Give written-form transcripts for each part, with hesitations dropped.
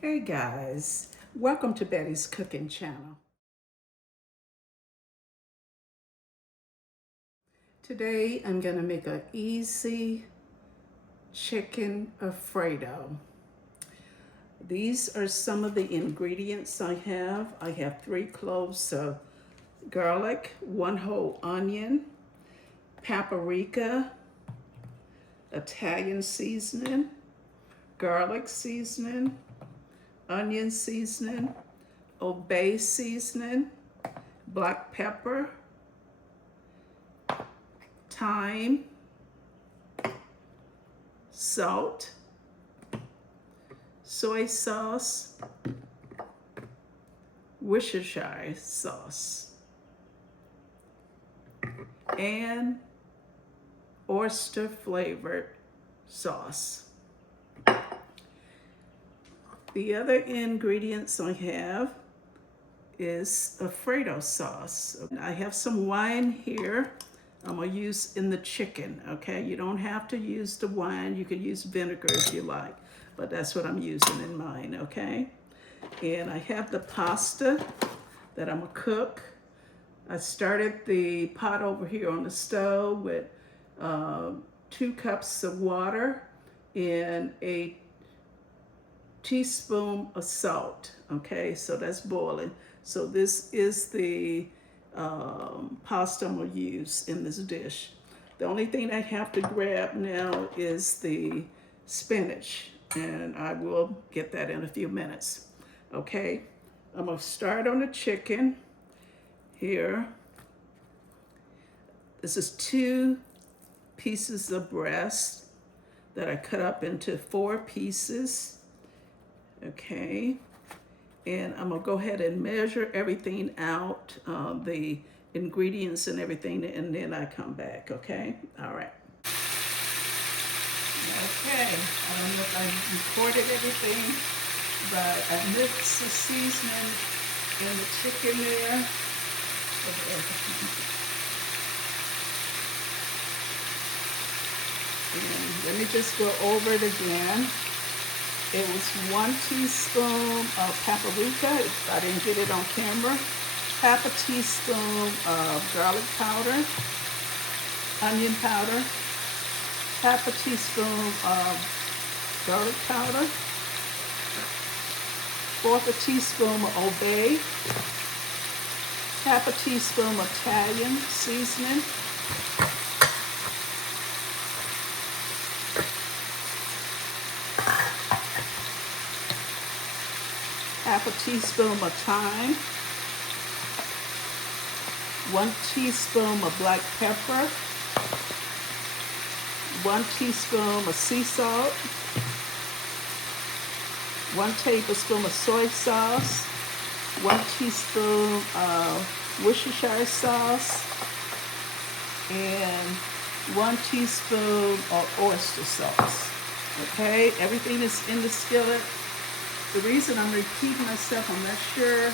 Hey guys, welcome to Bettye's Cooking Channel. Today I'm going to make an easy chicken Alfredo. These are some of the ingredients I have. I have 3 cloves of garlic, 1 whole onion, paprika, Italian seasoning, garlic seasoning, onion seasoning, obey seasoning, black pepper, thyme, salt, soy sauce, Worcestershire sauce, and oyster flavored sauce. The other ingredients I have is Alfredo sauce. I have some wine here I'm gonna use in the chicken, okay? You don't have to use the wine. You can use vinegar if you like, but that's what I'm using in mine, okay? And I have the pasta that I'm gonna cook. I started the pot over here on the stove with 2 cups of water and a teaspoon of salt, okay? So that's boiling. So this is the pasta I'm gonna use in this dish. The only thing I have to grab now is the spinach, and I will get that in a few minutes, okay? I'm gonna start on the chicken here. This is 2 pieces of breast that I cut up into 4 pieces, okay? And I'm gonna go ahead and measure everything out, the ingredients and everything, and then I come back, okay? All right. Okay, I don't know if I recorded everything, but I mixed the seasoning in the chicken there. And let me just go over it again. It was 1 teaspoon of paprika, if I didn't get it on camera, half a teaspoon of garlic powder, onion powder, half a teaspoon of garlic powder, 1/4 teaspoon of obey, half a teaspoon of Italian seasoning, half a teaspoon of thyme, 1 teaspoon of black pepper, 1 teaspoon of sea salt, 1 tablespoon of soy sauce, 1 teaspoon of Worcestershire sauce, and 1 teaspoon of oyster sauce. Okay, everything is in the skillet. The reason I'm repeating myself, I'm not sure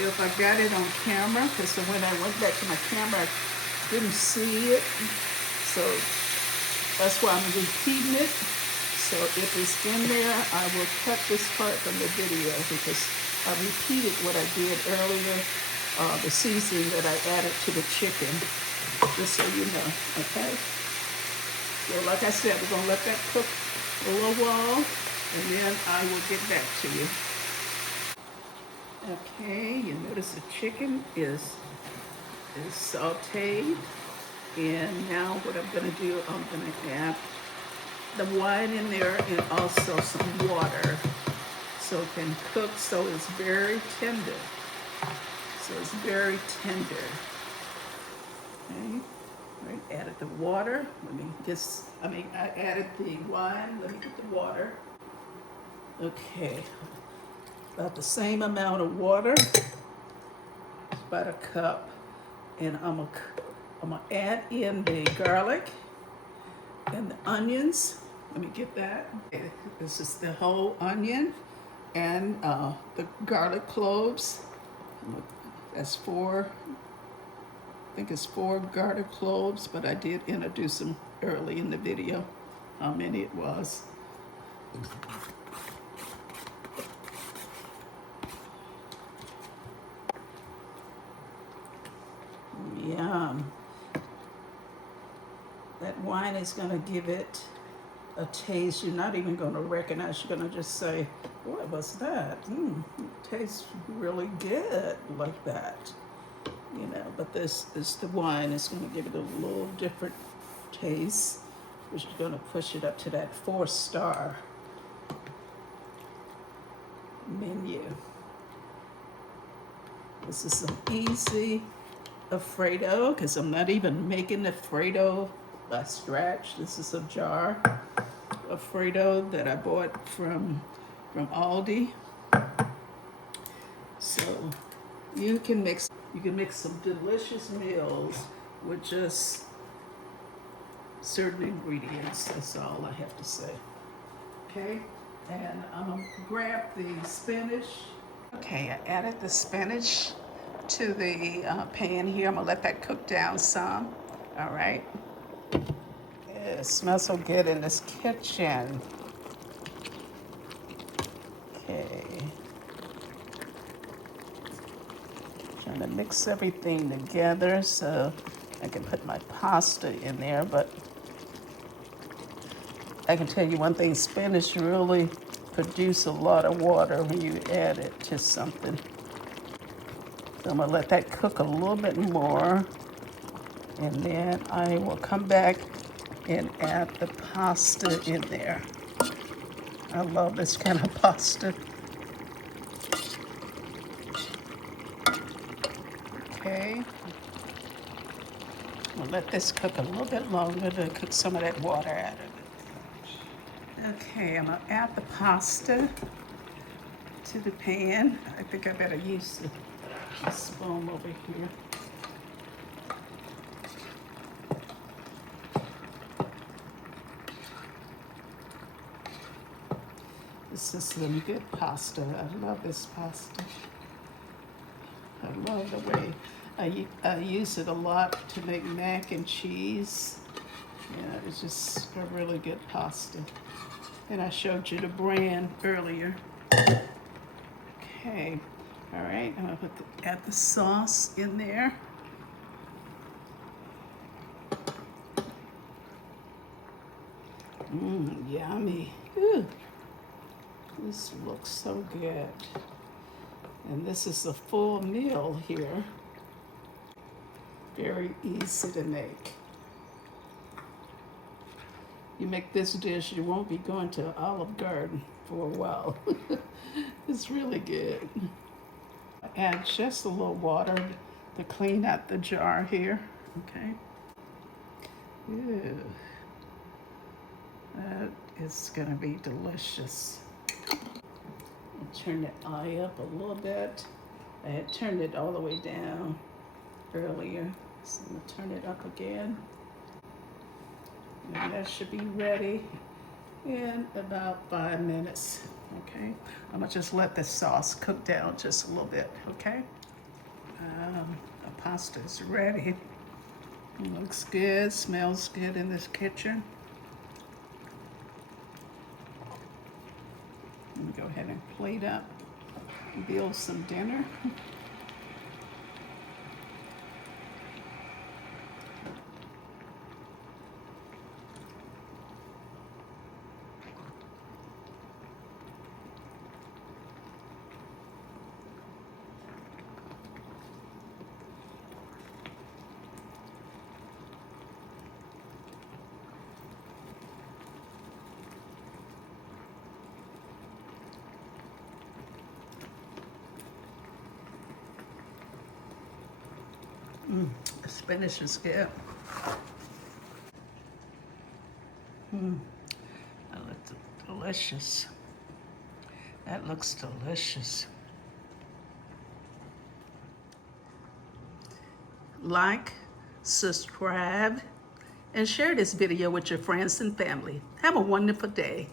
if I got it on camera, because when I went back to my camera, I didn't see it. So that's why I'm repeating it. So if it's in there, I will cut this part from the video because I repeated what I did earlier, the seasoning that I added to the chicken, just so you know, okay? So like I said, we're gonna let that cook a little while, and then I will get back to you. Okay, you notice the chicken is sauteed, and now what I'm gonna do, I'm gonna add the wine in there and also some water so it can cook so it's very tender. So it's very tender. Okay, all right, added the water. I added the wine. Let me get the water. Okay, about the same amount of water, about a cup, and I'm gonna add in the garlic and the onions. Let me get that. This is the whole onion and the garlic cloves. That's 4. I think it's 4 garlic cloves, but I did introduce them early in the video, how many it was. Yum. That wine is going to give it a taste you're not even going to recognize. You're going to just say, what was that? It tastes really good like that. You know, but this is the wine. It's going to give it a little different taste, which is going to push it up to that 4-star menu. This is some easy Alfredo, because I'm not even making Alfredo by scratch. This is a jar Alfredo that I bought from Aldi. So you can mix some delicious meals with just certain ingredients. That's all I have to say. Okay, and I'm gonna grab the spinach. Okay, I added the spinach to the pan here. I'm gonna let that cook down some. All right. It smells so good in this kitchen. Okay. Trying to mix everything together so I can put my pasta in there, but I can tell you one thing, spinach really produces a lot of water when you add it to something. So I'm gonna let that cook a little bit more, and then I will come back and add the pasta in there. I love this kind of pasta. Okay. We'll let this cook a little bit longer to cook some of that water out of it. Okay, I'm gonna add the pasta to the pan. I think I better use the spoon over here. This is some good pasta. I love this pasta. I love the way I use it a lot to make mac and cheese. Yeah, it's just a really good pasta. And I showed you the brand earlier. Okay, all right, I'm gonna add the sauce in there. Yummy. Ooh. This looks so good. And this is a full meal here. Very easy to make. You make this dish, you won't be going to Olive Garden for a while. It's really good. Add just a little water to clean out the jar here. Okay. Ew. That is gonna be delicious. I'll turn the eye up a little bit. I had turned it all the way down earlier, so I'm gonna turn it up again. And that should be ready in about 5 minutes. Okay, I'm gonna just let the sauce cook down just a little bit. Okay, the pasta is ready. It looks good, smells good in this kitchen. Let me go ahead and plate up and build some dinner. The spinach is good. That looks delicious. That looks delicious. Like, subscribe, and share this video with your friends and family. Have a wonderful day.